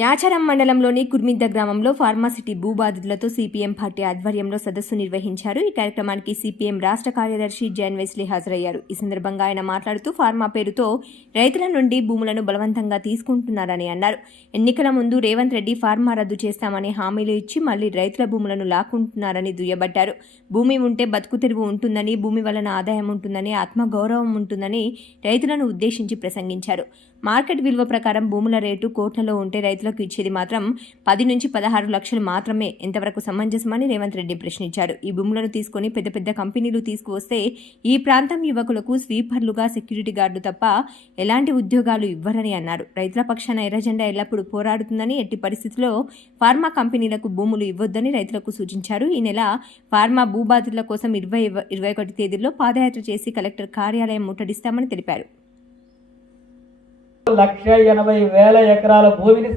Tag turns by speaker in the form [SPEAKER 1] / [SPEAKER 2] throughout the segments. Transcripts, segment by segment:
[SPEAKER 1] యాచారం మండలంలోని కుర్మిద్ద గ్రామంలో pharma city భూబాధితులతో CPM party ఆధ్వర్యంలో సదస్సు నిర్వహించారు. ఈ కార్యక్రమానికి సిపిఎం రాష్ట్ర కార్యదర్శి జయన్ వెస్లీ హాజరయ్యారు. ఈ సందర్భంగా ఆయన మాట్లాడుతూ ఫార్మా పేరుతో రైతుల నుండి భూములను బలవంతంగా తీసుకుంటున్నారని అన్నారు. ఎన్నికల ముందు రేవంత్ రెడ్డి ఫార్మా రద్దు చేస్తామని హామీలు ఇచ్చి మళ్ళీ రైతుల భూములను లాక్కుంటున్నారని దుయ్యబట్టారు. భూమి ఉంటే బతుకు తెరువు ఉంటుందని భూమి వలన ఆదాయం ఉంటుందని ఆత్మగౌరవం ఉంటుందని రైతులను ఉద్దేశించి ప్రసంగించారు. మార్కెట్ విలువ ప్రకారం భూముల రేటు కోట్లలో ఉంటే రైతులకు ఇచ్చేది మాత్రం పది నుంచి పదహారు లక్షలు మాత్రమే. ఎంతవరకు సమంజసమని రేవంత్ రెడ్డి ప్రశ్నించారు. ఈ భూములను తీసుకొని పెద్ద పెద్ద కంపెనీలు తీసుకువస్తే ఈ ప్రాంతం యువకులకు స్వీపర్లుగా సెక్యూరిటీ గార్డు తప్ప ఎలాంటి ఉద్యోగాలు ఇవ్వరని అన్నారు. రైతుల పక్షాన ఎర్రజెండా ఎల్లప్పుడూ పోరాడుతుందని ఎట్టి పరిస్థితుల్లో ఫార్మా కంపెనీలకు భూములు ఇవ్వొద్దని రైతులకు సూచించారు. ఈ నెల ఫార్మా భూబాధితుల కోసం ఇరవై ఇరవై ఒకటి తేదీల్లో పాదయాత్ర చేసి కలెక్టర్ కార్యాలయం ముట్టడిస్తామని తెలిపారు.
[SPEAKER 2] లక్ష ఎనభై వేల ఎకరాల భూమిని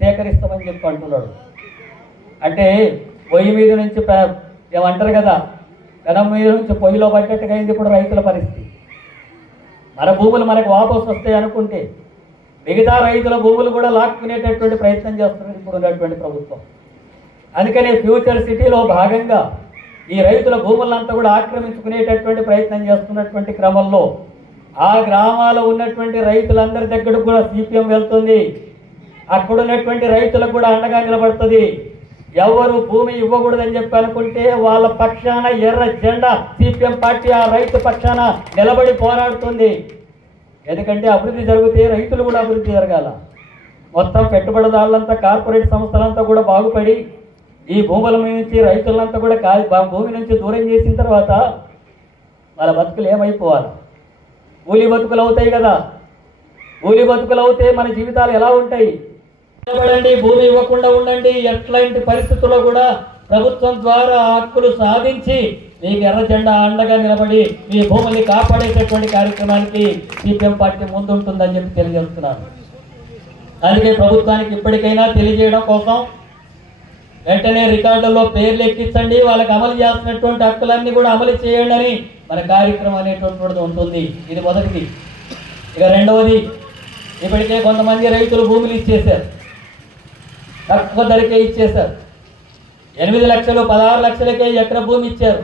[SPEAKER 2] సేకరిస్తామని చెప్పి అంటున్నాడు. అంటే పొయ్యి మీద నుంచి ఏమంటారు కదా పెనం మీద నుంచి పొయ్యిలో పడ్డట్టుగా అయింది ఇప్పుడు రైతుల పరిస్థితి. మన భూములు మనకు వాపసు వస్తాయి అనుకుంటే మిగతా రైతుల భూములు కూడా లాక్కునేటటువంటి ప్రయత్నం చేస్తుంది ఇప్పుడు ఉన్నటువంటి ప్రభుత్వం. అందుకనే ఫ్యూచర్ సిటీలో భాగంగా ఈ రైతుల భూములంతా కూడా ఆక్రమించుకునేటటువంటి ప్రయత్నం చేస్తున్నటువంటి క్రమంలో ఆ గ్రామాల్లో ఉన్నటువంటి రైతులందరి దగ్గరకు కూడా సిపిఎం వెళ్తుంది. అక్కడ ఉన్నటువంటి రైతులకు కూడా అండగా నిలబడుతుంది. ఎవరు భూమి ఇవ్వకూడదని చెప్పి అనుకుంటే వాళ్ళ పక్షాన ఎర్ర జెండా సిపిఎం పార్టీ ఆ రైతు పక్షాన నిలబడి పోరాడుతుంది. ఎందుకంటే అభివృద్ధి జరిగితే రైతులు కూడా అభివృద్ధి జరగాల. మొత్తం పెట్టుబడిదారులంతా కార్పొరేట్ సంస్థలంతా కూడా బాగుపడి ఈ భూముల నుంచి రైతులంతా కూడా కా భూమి నుంచి దూరం చేసిన తర్వాత వాళ్ళ బతుకులు ఏమైపోవాలి? కూలి బతుకులు అవుతాయి కదా. కూలి బతుకులు అవుతే మన జీవితాలు ఎలా ఉంటాయి? నిలబడండి భూమి ఇవ్వకుండా ఉండండి. ఎట్లాంటి పరిస్థితుల్లో కూడా ప్రభుత్వం ద్వారా హక్కులు సాధించి మీకు ఎర్ర జెండా అండగా నిలబడి మీ భూమిని కాపాడేటటువంటి కార్యక్రమానికి సిపిఎం పార్టీ ముందుంటుందని చెప్పి తెలియజేస్తున్నాను. అందుకే ప్రభుత్వానికి ఇప్పటికైనా తెలియజేయడం కోసం వెంటనే రికార్డుల్లో పేర్లు ఎక్కించండి వాళ్ళకి అమలు చేస్తున్నటువంటి హక్కులన్నీ కూడా అమలు చేయండి అని మన కార్యక్రమం అనేటువంటిది ఉంటుంది. ఇది మొదటిది. ఇక రెండవది ఇప్పటికే కొంతమంది రైతులు భూములు ఇచ్చేశారు. తక్కువ ధరకే ఇచ్చేశారు. ఎనిమిది లక్షలు పదహారు లక్షలకే ఎకర భూమి ఇచ్చారు.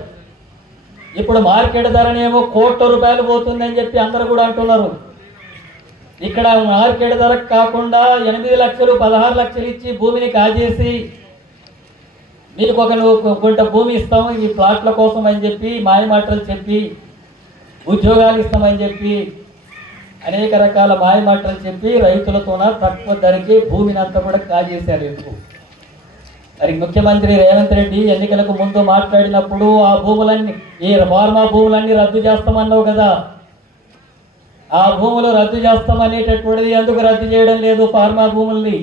[SPEAKER 2] ఇప్పుడు మార్కెట్ ధరనేమో కోట్ల రూపాయలు పోతుందని చెప్పి అందరూ కూడా అంటున్నారు. ఇక్కడ మార్కెట్ ధర కాకుండా ఎనిమిది లక్షలు పదహారు లక్షలు ఇచ్చి భూమిని కాజేసి మీకు ఒక కొంత భూమి ఇస్తాము ఈ ప్లాట్ల కోసం అని చెప్పి మాయమాటలు చెప్పి ఉద్యోగాలు ఇస్తామని చెప్పి అనేక రకాల మాయమాటలు చెప్పి రైతులతోన తక్కువ ధరకి భూమిని అంతా కూడా కాజేశారు ఎక్కువ మరి ముఖ్యమంత్రి రేవంత్ రెడ్డి ఎన్నికలకు ముందు మాట్లాడినప్పుడు ఆ భూములన్నీ ఈ ఫార్మా భూములన్నీ రద్దు చేస్తామన్నావు కదా. ఆ భూములు రద్దు చేస్తామనేటటువంటిది ఎందుకు రద్దు చేయడం లేదు ఫార్మా భూముల్ని?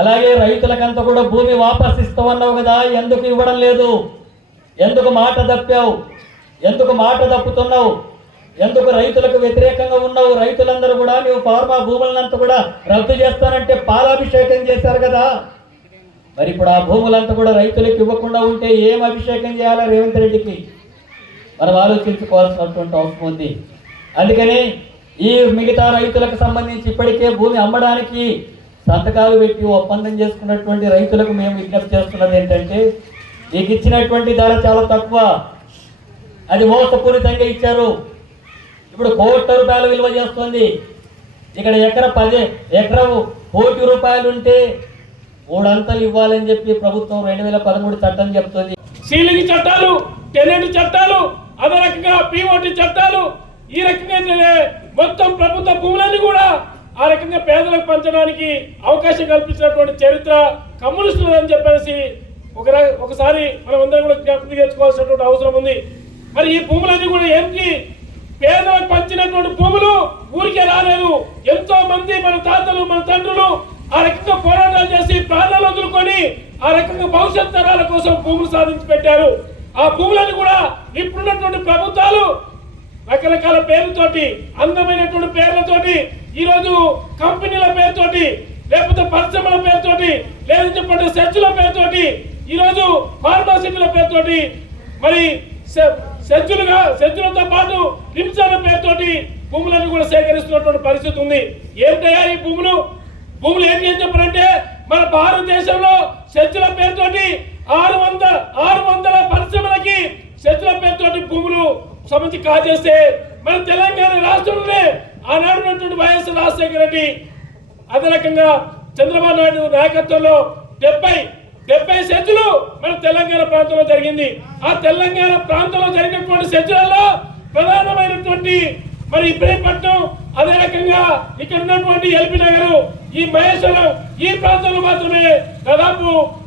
[SPEAKER 2] అలాగే రైతులకంతా కూడా భూమి వాపస్ ఇస్తామన్నావు కదా ఎందుకు ఇవ్వడం లేదు? ఎందుకు మాట తప్పావు? ఎందుకు మాట తప్పుతున్నావు? ఎందుకు రైతులకు వ్యతిరేకంగా ఉన్నావు? రైతులందరూ కూడా నువ్వు ఫార్మా భూములంతా కూడా రద్దు చేస్తానంటే పాలాభిషేకం చేశారు కదా. మరి ఇప్పుడు ఆ భూములంతా కూడా రైతులకు ఇవ్వకుండా ఉంటే ఏం అభిషేకం చేయాలా రేవంత్ రెడ్డికి? మనం ఆలోచించుకోవాల్సినటువంటి అవసరం ఉంది. అందుకని ఈ మిగతా రైతులకు సంబంధించి ఇప్పటికే భూమి అమ్మడానికి సంతకాలు పెట్టి ఒప్పందం చేసుకున్నటువంటి రైతులకు మేము విజ్ఞప్తి చేస్తున్నది ఏంటంటే మీకు ఇచ్చినటువంటి ధర చాలా తక్కువ. అది మోసపూరితంగా ఇచ్చారు. ఇప్పుడు కోట్ల రూపాయలు విలువ చేస్తుంది. ఇక్కడ ఎకర పది ఎకరం కోటి రూపాయలు ఉంటే మూడంతలు ఇవ్వాలని చెప్పి ప్రభుత్వం రెండు వేల పదమూడు చట్టం చెప్తుంది.
[SPEAKER 3] సీలింగ్ చట్టాలు టెనెంట్ చట్టాలు అదే రకంగా పిఓటి చట్టాలు ఈ రకంగా మొత్తం ప్రభుత్వం ఆ రకంగా పేదలకు పంచడానికి అవకాశం కల్పించినటువంటి చరిత్ర కమ్యూనిస్టులు అని చెప్పేసి ఒక ఒకసారి మనం అందరం కూడా జ్ఞాపకం చేసుకోవాల్సినటువంటి అవసరం ఉంది. మరి ఈ భూములన్నీ కూడా ఏంటి పేదలకు పంచినటువంటి భూములు ఊరికే రాలేదు. ఎంతో మంది మన తాతలు మన తండ్రులు ఆ రకంగా పోరాటాలు చేసి ప్రాణాలు వదులుకొని ఆ రకంగా భవిష్యత్ తరాల కోసం భూములు సాధించి పెట్టారు. ఆ భూములను కూడా ఇప్పుడున్నటువంటి ప్రభుత్వాలు రకరకాల పేర్లతోటి అందమైనటువంటి పేర్లతోటి ఈరోజు కంపెనీల పేరుతోటి లేకపోతే పరిశ్రమల పేరుతోటి లేదంటే చెప్పండి సెర్చుల పేరుతోటి ఈరోజు ఫార్మాసిటీల పేరుతోటి మరి సె- సెజ్జులుగా సెజ్జులతో పాటు రిమ్సాల పేరుతోటి భూములను కూడా సేకరిస్తున్నటువంటి పరిస్థితి ఉంది. ఏంటయ్యా ఈ భూములు? భూములు ఏంటి అని చెప్పారంటే మన భారతదేశంలో సెచ్చుల పేరుతోటి ఆరు వందల ఆరు వందల పరిశ్రమలకి సెచ్చుల పేరుతోటి భూములు సంబంధించి కాజేస్తే మన తెలంగాణ రాష్ట్రంలోనే ఆనాడు వైఎస్ రాజశేఖర రెడ్డి అదే రకంగా చంద్రబాబు నాయుడు నాయకత్వంలో డెబ్బై డెబ్బై సెజ్జులు మన తెలంగాణ ప్రాంతంలో జరిగింది. ఆ తెలంగాణ ప్రాంతంలో జరిగినటువంటి సెజ్జులలో ప్రధానమైనటువంటి మరి ఇబ్రహీంపట్నం అదే రకంగా ఇక్కడ ఉన్నటువంటి ఎల్బీ నగర్ ఈ మహేశ్వరం ఈ ప్రాంతంలో మాత్రమే దాదాపు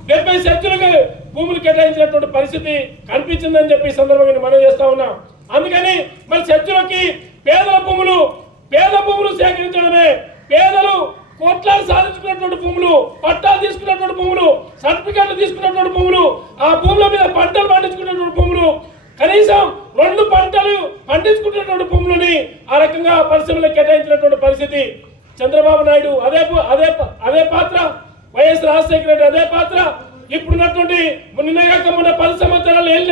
[SPEAKER 3] డెబ్బై సెజ్జులకు భూములు కేటాయించినటువంటి పరిస్థితి కనిపించిందని చెప్పి సందర్భంగా మనం చేస్తా ఉన్నాం. అందుకని మరి చర్చలోకి పేదల భూములు పేద భూములు సేకరించడమే. పేదలు కోట్లాలు సాధించుకున్నటువంటి భూములు పట్టాలు తీసుకున్నటువంటి భూములు సర్టిఫికెట్లు తీసుకున్నటువంటి భూములు ఆ భూముల మీద పంటలు పండించుకున్నటువంటి భూములు కనీసం రెండు పంటలు పండించుకున్నటువంటి భూములని ఆ రకంగా పరిశ్రమలకు కేటాయించినటువంటి పరిస్థితి చంద్రబాబు నాయుడు అదే అదే ప- అదే పాత్ర. వైఎస్ రాజశేఖర రెడ్డి అదే పాత్ర. ఇప్పుడున్నటువంటి నిన్నగాక మొన్న పది సంవత్సరాలు ఏళ్ళ